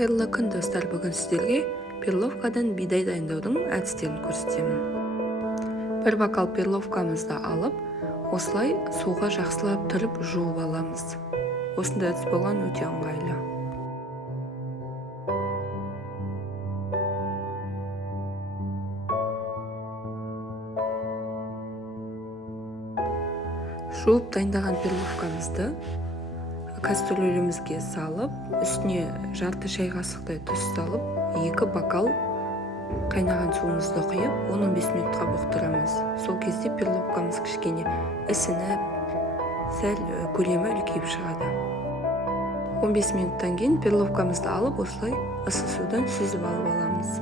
Қайырлы күн достар, бүгін сіздерге перловкадан бидай дайындаудың әдістерін көрсетемін. Бір бокал перловкамызды алып, осылай суға жақсылап түріп жуып аламыз. Осындай әдіс болған өте ыңғайлы. Жуып дайындаған перловкамызды кастрөлімізге салып, үстіне жарты шай қасықтай тұз салып, 2 бокал қайнаған суымызды құйып, 15 минутқа бұқтырамыз. Сол кезде перловкамыз кішкене ісініп, сәл көлемі үлкейіп шығады. 15 минуттан кейін перловкамызды алып, осылай ыссы судан сүзіп алып аламыз.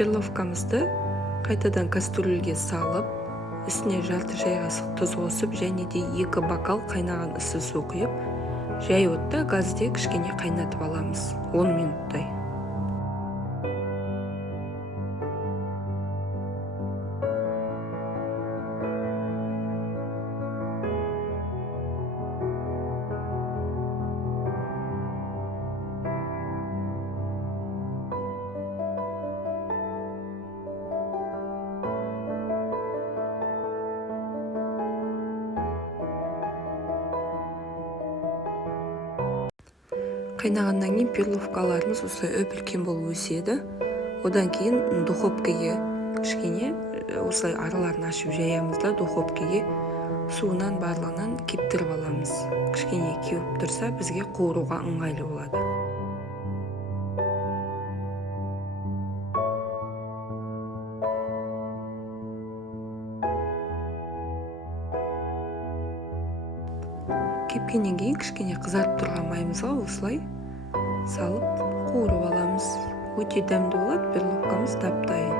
Перловкамызды қайтадан кастрөлге салып, үстіне жарты шай қасық тұз қосып, және де 2 бокал қайнаған ыссы су құйып, жай отта газде кішкене қайнатып аламыз, 10 минуттай. Қайнағаннан кейін перловкаларымыз осылай өп-үлкен болып өседі. Одан кейін духовкаға кішкене осылай араларын ашып жаямыз да, духовкаға суынан барлығынан кептіріп аламыз. Кішкене кеуіп тұрса, бізге қуыруға ыңғайлы болады. Кепкеннен кейін кішкене қызарып тұрған майымызға осылай салып қуырып аламыз. Өте дәмді болады, перловкамыз дап-дайын.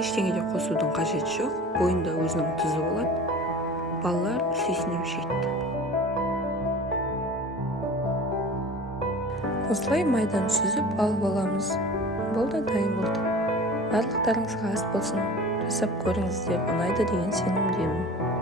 Ештеңе де қосудың қажеті жоқ, бойында өзінің тұзы болады. Балалар сүйсініп жейді. Осылай майдан сүзіп алып аламыз. Болды, дайын болды. Барлықтарыңызға ас болсын. Жасап көріңіздер, ұнайды деген сенімдемін.